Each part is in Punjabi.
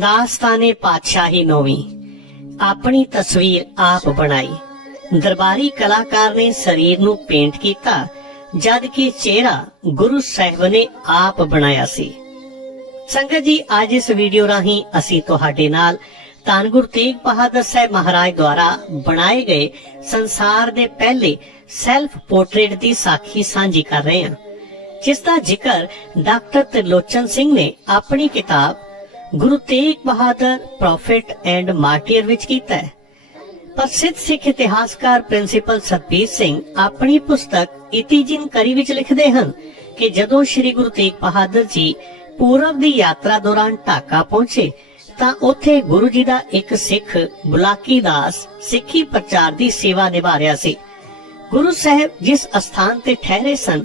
ਦਾਸਤਾਨੇ ਪਾਤਸ਼ਾਹੀ ਨੋਵੀ ਆਪਣੀ ਤਸਵੀਰ ਆਪ ਬਣਾਈ ਦਰਬਾਰੀ ਕਲਾਕਾਰ ਨੇ ਸਰੀਰ ਨੂੰ ਪੇਂਟ ਕੀਤਾ ਜਦ ਕਿ ਚਿਹਰਾ ਗੁਰੂ ਸਾਹਿਬ ਨੇ ਆਪ ਬਣਾਇਆ ਸੀ ਸੰਗਤ ਜੀ ਅੱਜ ਇਸ ਵੀਡੀਓ ਰਾਹੀਂ ਅਸੀਂ ਤੁਹਾਡੇ ਨਾਲ ਧੰਨ ਗੁਰੂ ਤੇਗ ਬਹਾਦਰ ਸਾਹਿਬ ਮਹਾਰਾਜ ਦੁਆਰਾ ਬਣਾਏ ਗਏ ਸੰਸਾਰ ਦੇ ਪਹਿਲੇ ਸੈਲਫ ਪੋਰਟਰੇਟ ਦੀ ਸਾਖੀ ਸਾਂਝੀ ਕਰ ਰਹੇ ਹਾਂ ਜਿਸ ਦਾ ਜ਼ਿਕਰ ਡਾਕਟਰ ਤ੍ਰਿਲੋਚਨ ਸਿੰਘ ਨੇ ਆਪਣੀ ਕਿਤਾਬ Guru Tegh Bahadur prophet and martyr ਵਿੱਚ ਕੀਤਾ ਹੈ ਪ੍ਰਸਿੱਧ ਸਿੱਖ ਇਤਿਹਾਸਕਾਰ ਪ੍ਰਿੰਸੀਪਲ ਸਤਪੀਰ ਸਿੰਘ ਆਪਣੀ ਪੁਸਤਕ ਇਤੀਜਿਨ ਕਰੀ ਵਿੱਚ ਲਿਖਦੇ ਹਨ ਕਿ ਜਦੋਂ ਸ੍ਰੀ ਗੁਰੂ ਤੇਗ ਬਹਾਦਰ ਜੀ ਪੂਰਬ ਦੀ ਯਾਤਰਾ ਦੌਰਾਨ ਢਾਕਾ ਪਹੁੰਚੇ ਤਾਂ ਉੱਥੇ ਗੁਰੂ ਜੀ ਦਾ ਇੱਕ ਸਿੱਖ ਬੁਲਾਕੀ ਦਾਸ ਸਿੱਖੀ ਪ੍ਰਚਾਰ ਦੀ ਸੇਵਾ ਨਿਭਾ ਰਿਹਾ ਸੀ ਗੁਰੂ ਸਾਹਿਬ ਜਿਸ ਅਸਥਾਨ ਤੇ ਠਹਿਰੇ ਸਨ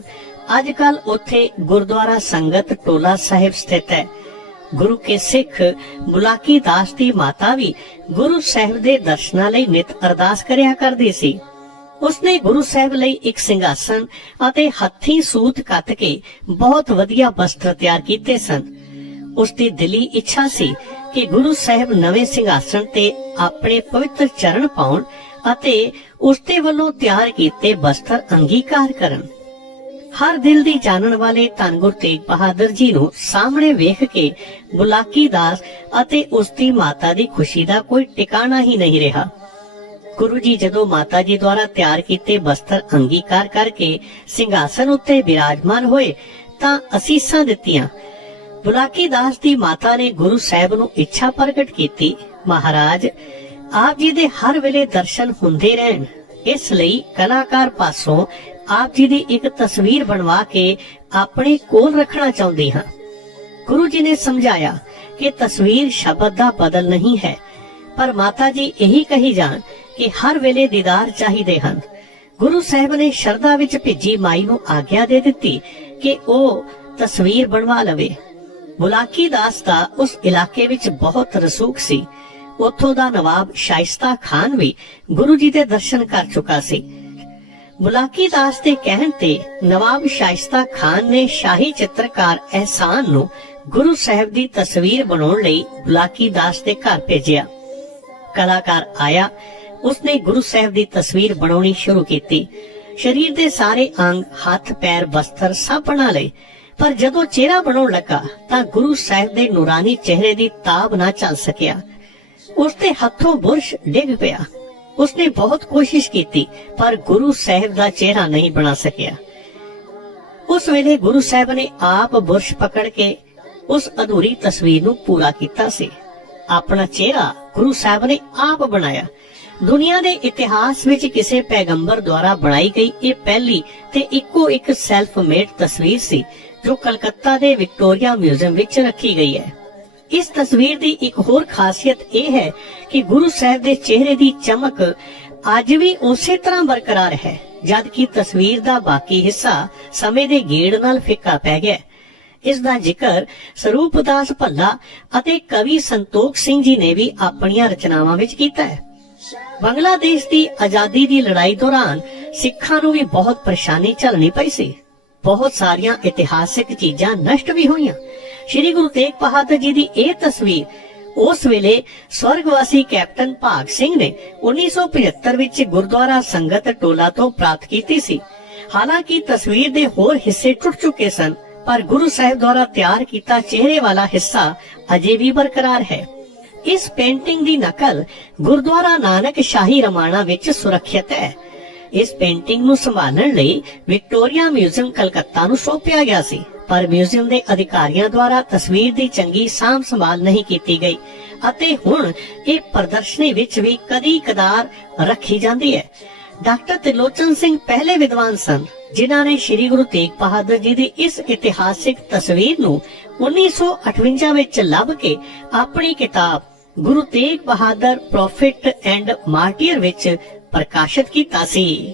ਅੱਜ ਕੱਲ ਉੱਥੇ ਗੁਰਦੁਆਰਾ ਸੰਗਤ ਟੋਲਾ ਸਾਹਿਬ ਸਥਿਤ ਹੈ ਗੁਰੂ ਕੇ ਸਿੱਖ ਬੁਲਾਕੀ ਦਾਸ ਦੀ ਮਾਤਾ ਵੀ ਗੁਰੂ ਸਾਹਿਬ ਦੇ ਦਰਸ਼ਨਾਂ ਲਈ ਨਿਤ ਅਰਦਾਸ ਕਰਿਆ ਕਰਦੀ ਸੀ ਉਸਨੇ ਗੁਰੂ ਸਾਹਿਬ ਲਈ ਇੱਕ ਸਿੰਘਾਸਨ ਅਤੇ ਹੱਥੀ ਸੂਤ ਕੱਤ ਕੇ ਬਹੁਤ ਵਧੀਆ ਵਸਤਰ ਤਿਆਰ ਕੀਤੇ ਸਨ ਉਸ ਦੀ ਦਿਲੀ ਇੱਛਾ ਸੀ ਕਿ ਗੁਰੂ ਸਾਹਿਬ ਨਵੇਂ ਸਿੰਘਾਸਣ ਤੇ ਆਪਣੇ ਪਵਿੱਤਰ ਚਰਨ ਪਾਉਣ ਅਤੇ ਉਸਤੇ ਵੱਲੋਂ ਤਿਆਰ ਕੀਤੇ ਬਸਤਰ ਅੰਗੀਕਾਰ ਕਰਨ ਹਰ ਦਿਲ ਦੀ ਜਾਣਨ ਵਾਲੇ ਧੰਨ ਗੁਰ ਤੇਗ ਬਹਾਦਰ ਜੀ ਨੂੰ ਸਾਹਮਣੇ ਵੇਖ ਕੇ ਬੁਲਾਕੀ ਦਾਸ ਅਤੇ ਉਸ ਦੀ ਮਾਤਾ ਦੀ ਖੁਸ਼ੀ ਦਾ ਕੋਈ ਟਿਕਾਣਾ ਹੀ ਨਹੀਂ ਰਿਹਾ ਗੁਰੂ ਜੀ ਜਦੋਂ ਮਾਤਾ ਜੀ ਦੁਆਰਾ ਤਿਆਰ ਕੀਤੇ ਬਸਤਰ ਅੰਗੀਕਾਰ ਕਰਕੇ ਸਿੰਘਾਸਨ ਉੱਤੇ ਬਿਰਾਜਮਾਨ ਹੋਏ ਤਾਂ ਅਸੀਸਾਂ ਦਿੱਤੀਆਂ ਬੁਲਾਕੀ ਦਾਸ ਦੀ ਮਾਤਾ ਨੇ ਗੁਰੂ ਸਾਹਿਬ ਨੂੰ ਇੱਛਾ ਪ੍ਰਗਟ ਕੀਤੀ ਮਹਾਰਾਜ ਆਪ ਜੀ ਦੇ ਹਰ ਵੇਲੇ ਦਰਸ਼ਨ ਹੁੰਦੇ ਰਹਿਣ ਇਸ ਲਈ ਕਲਾਕਾਰ ਪਾਸੋਂ ਆਪ ਜੀ ਦੀ ਇੱਕ ਤਸਵੀਰ ਬਣਵਾ ਕੇ ਆਪਣੇ ਕੋਲ ਰੱਖਣਾ ਚਾਹੁੰਦੇ ਹਾਂ ਗੁਰੂ ਜੀ ਨੇ ਸਮਝਾਇਆ ਕਿ ਤਸਵੀਰ ਸ਼ਬਦ ਦਾ ਬਦਲ ਨਹੀਂ ਹੈ ਪਰ ਮਾਤਾ ਜੀ ਇਹੀ ਕਹੀ ਜਾਣ ਕਿ ਹਰ ਵੇਲੇ ਦੀਦਾਰ ਚਾਹੀਦੇ ਹਨ ਗੁਰੂ ਸਾਹਿਬ ਨੇ ਸ਼ਰਧਾ ਵਿੱਚ ਭਿੱਜੀ ਮਾਈ ਨੂੰ ਆਗਿਆ ਦੇ ਦਿੱਤੀ ਕਿ ਉਹ ਤਸਵੀਰ ਬਣਵਾ ਲਵੇ ਬੁਲਾਕੀ ਦਾਸ ਦਾ ਉਸ ਇਲਾਕੇ ਵਿੱਚ ਬਹੁਤ ਰਸੂਖ ਸੀ ਉੱਥੋਂ ਦਾ ਨਵਾਬ ਸ਼ਾਇਸਤਾ ਖਾਨ ਵੀ ਗੁਰੂ ਜੀ ਦੇ ਦਰਸ਼ਨ ਕਰ ਚੁੱਕਾ ਸੀ ਬੁਲਾਕੀ ਦਾਸ ਦੇ ਕਹਿਣ ਤੇ ਨਵਾਬ ਸ਼ਾਇਸਤਾ ਖਾਨ ਨੇ ਸ਼ਾਹੀ ਚਿੱਤਰਕਾਰ ਅਹਿਸਾਨ ਨੂੰ ਗੁਰੂ ਸਾਹਿਬ ਦੀ ਤਸਵੀਰ ਬਣਾਉਣ ਲਈ ਬੁਲਾਕੀ ਦਾਸ ਦੇ ਘਰ ਭੇਜਿਆ ਕਲਾਕਾਰ ਆਇਆ ਉਸਨੇ ਗੁਰੂ ਸਾਹਿਬ ਦੀ ਤਸਵੀਰ ਬਣਾਉਣੀ ਸ਼ੁਰੂ ਕੀਤੀ ਸਰੀਰ ਦੇ ਸਾਰੇ ਅੰਗ ਹੱਥ ਪੈਰ ਬਸਤਰ ਸਭ ਬਣਾ ਲਏ ਪਰ ਜਦੋਂ ਚਿਹਰਾ ਬਣਾਉਣ ਲੱਗਾ ਤਾਂ ਗੁਰੂ ਸਾਹਿਬ ਦੇ ਨੂਰਾਨੀ ਚਿਹਰੇ ਦੀ ਤਾਬ ਨਾ ਚੱਲ ਸਕਿਆ ਉਸ ਤੇ ਹੱਥੋਂ ਬੁਰਸ਼ ਡਿੱਗ ਪਿਆ ਉਸਨੇ ਬਹੁਤ ਕੋਸ਼ਿਸ਼ ਕੀਤੀ ਪਰ ਗੁਰੂ ਸਾਹਿਬ ਦਾ ਚਿਹਰਾ ਨਹੀਂ ਬਣਾ ਸਕਿਆ ਉਸ ਵੇਲੇ ਗੁਰੂ ਸਾਹਿਬ ਨੇ ਆਪ ਬੁਰਸ਼ ਪਕੜ ਕੇ ਉਸ ਅਧੂਰੀ ਤਸਵੀਰ ਨੂੰ ਪੂਰਾ ਕੀਤਾ ਸੀ ਆਪਣਾ ਚਿਹਰਾ ਗੁਰੂ ਸਾਹਿਬ ਨੇ ਆਪ ਬਣਾਇਆ ਦੁਨੀਆ ਦੇ ਇਤਿਹਾਸ ਵਿੱਚ ਕਿਸੇ ਪੈਗੰਬਰ ਦੁਆਰਾ ਬਣਾਈ ਗਈ ਇਹ ਪਹਿਲੀ ਤੇ ਇੱਕੋ ਇੱਕ ਸੈਲਫ ਮੇਡ ਤਸਵੀਰ ਸੀ ਜੋ ਕਲਕੱਤਾ ਦੇ ਵਿਕਟੋਰੀਆ ਮਿਊਜ਼ੀਅਮ ਵਿੱਚ ਰੱਖੀ ਗਈ ਹੈ ਇਸ ਤਸਵੀਰ ਦੀ ਇੱਕ ਹੋਰ ਖਾਸੀਅਤ ਇਹ ਹੈ ਕਿ ਗੁਰੂ ਸਾਹਿਬ ਦੇ ਚਿਹਰੇ ਦੀ ਚਮਕ ਅੱਜ ਵੀ ਉਸੇ ਤਰ੍ਹਾਂ ਬਰਕਰਾਰ ਹੈ ਜਦ ਕਿ ਤਸਵੀਰ ਦਾ ਬਾਕੀ ਹਿੱਸਾ ਸਮੇਂ ਦੇ ਗੇੜ ਨਾਲ ਫਿੱਕਾ ਪੈ ਗਿਆ ਇਸ ਦਾ ਜ਼ਿਕਰ ਸਰੂਪਦਾਸ ਭੱਲਾ ਅਤੇ ਕਵੀ ਸੰਤੋਖ ਸਿੰਘ ਜੀ ਨੇ ਵੀ ਆਪਣੀਆਂ ਰਚਨਾਵਾਂ ਵਿੱਚ ਕੀਤਾ ਹੈ ਬੰਗਲਾਦੇਸ਼ ਦੀ ਆਜ਼ਾਦੀ ਦੀ ਲੜਾਈ ਦੌਰਾਨ ਸਿੱਖਾਂ ਨੂੰ ਵੀ ਬਹੁਤ ਪਰੇਸ਼ਾਨੀ ਝੱਲਣੀ ਪਈ ਸੀ ਬਹੁਤ ਸਾਰੀਆਂ ਇਤਿਹਾਸਿਕ ਚੀਜ਼ਾਂ ਨਸ਼ਟ ਵੀ ਹੋਈਆਂ ਸ੍ਰੀ ਗੁਰੂ ਤੇਗ ਬਹਾਦਰ ਜੀ ਦੀ ਇਹ ਤਸਵੀਰ ਉਸ ਵੇਲੇ ਸਵਰਗਵਾਸੀ ਕੈਪਟਨ ਭਾਗ ਸਿੰਘ ਨੇ 1975 ਵਿੱਚ ਗੁਰਦੁਆਰਾ ਸੰਗਤ ਟੋਲਾ ਤੋਂ ਪ੍ਰਾਪਤ ਕੀਤੀ ਸੀ ਹਾਲਾਂਕਿ ਤਸਵੀਰ ਦੇ ਹੋਰ ਹਿੱਸੇ ਟੁੱਟ ਚੁੱਕੇ ਸਨ ਪਰ ਗੁਰੂ ਸਾਹਿਬ ਦੁਆਰਾ ਤਿਆਰ ਕੀਤਾ ਚਿਹਰੇ ਵਾਲਾ ਹਿੱਸਾ ਅਜੇ ਵੀ ਬਰਕਰਾਰ ਹੈ ਇਸ ਪੇਂਟਿੰਗ ਦੀ ਨਕਲ ਗੁਰਦੁਆਰਾ ਨਾਨਕ ਸ਼ਾਹੀ ਰਮਾਣਾ ਵਿੱਚ ਸੁਰੱਖਿਅਤ ਹੈ ਇਸ ਪੇਂਟਿੰਗ ਨੂੰ ਸੰਭਾਲਣ ਲਈ ਵਿਕਟੋਰੀਆ ਮਿਊਜ਼ੀਅਮ ਕਲਕੱਤਾ ਨੂੰ ਸੌਪਿਆ ਗਿਆ ਸੀ ਪਰ ਮਿਊਜ਼ੀਅਮ ਦੇ ਅਧਿਕਾਰੀਆਂ ਦੁਆਰਾ ਤਸਵੀਰ ਦੀ ਚੰਗੀ ਸਾਂਭ ਸੰਭਾਲ ਨਹੀਂ ਕੀਤੀ ਗਈ ਅਤੇ ਹੁਣ ਇਹ ਪ੍ਰਦਰਸ਼ਨੀ ਵਿੱਚ ਵੀ ਕਦੀ ਕਦਾਰ ਰੱਖੀ ਜਾਂਦੀ ਹੈ ਡਾਕਟਰ ਤਿਲੋਚਨ ਸਿੰਘ ਪਹਿਲੇ ਵਿਦਵਾਨ ਸਨ ਜਿਨ੍ਹਾਂ ਨੇ ਸ੍ਰੀ ਗੁਰੂ ਤੇਗ ਬਹਾਦਰ ਜੀ ਦੀ ਇਸ ਇਤਿਹਾਸਿਕ ਤਸਵੀਰ ਨੂੰ 1958 ਵਿੱਚ ਲੱਭ ਕੇ ਆਪਣੀ ਕਿਤਾਬ Guru Tegh Bahadur prophet and martyr ਵਿੱਚ ਪ੍ਰਕਾਸ਼ਿਤ ਕੀਤਾ ਸੀ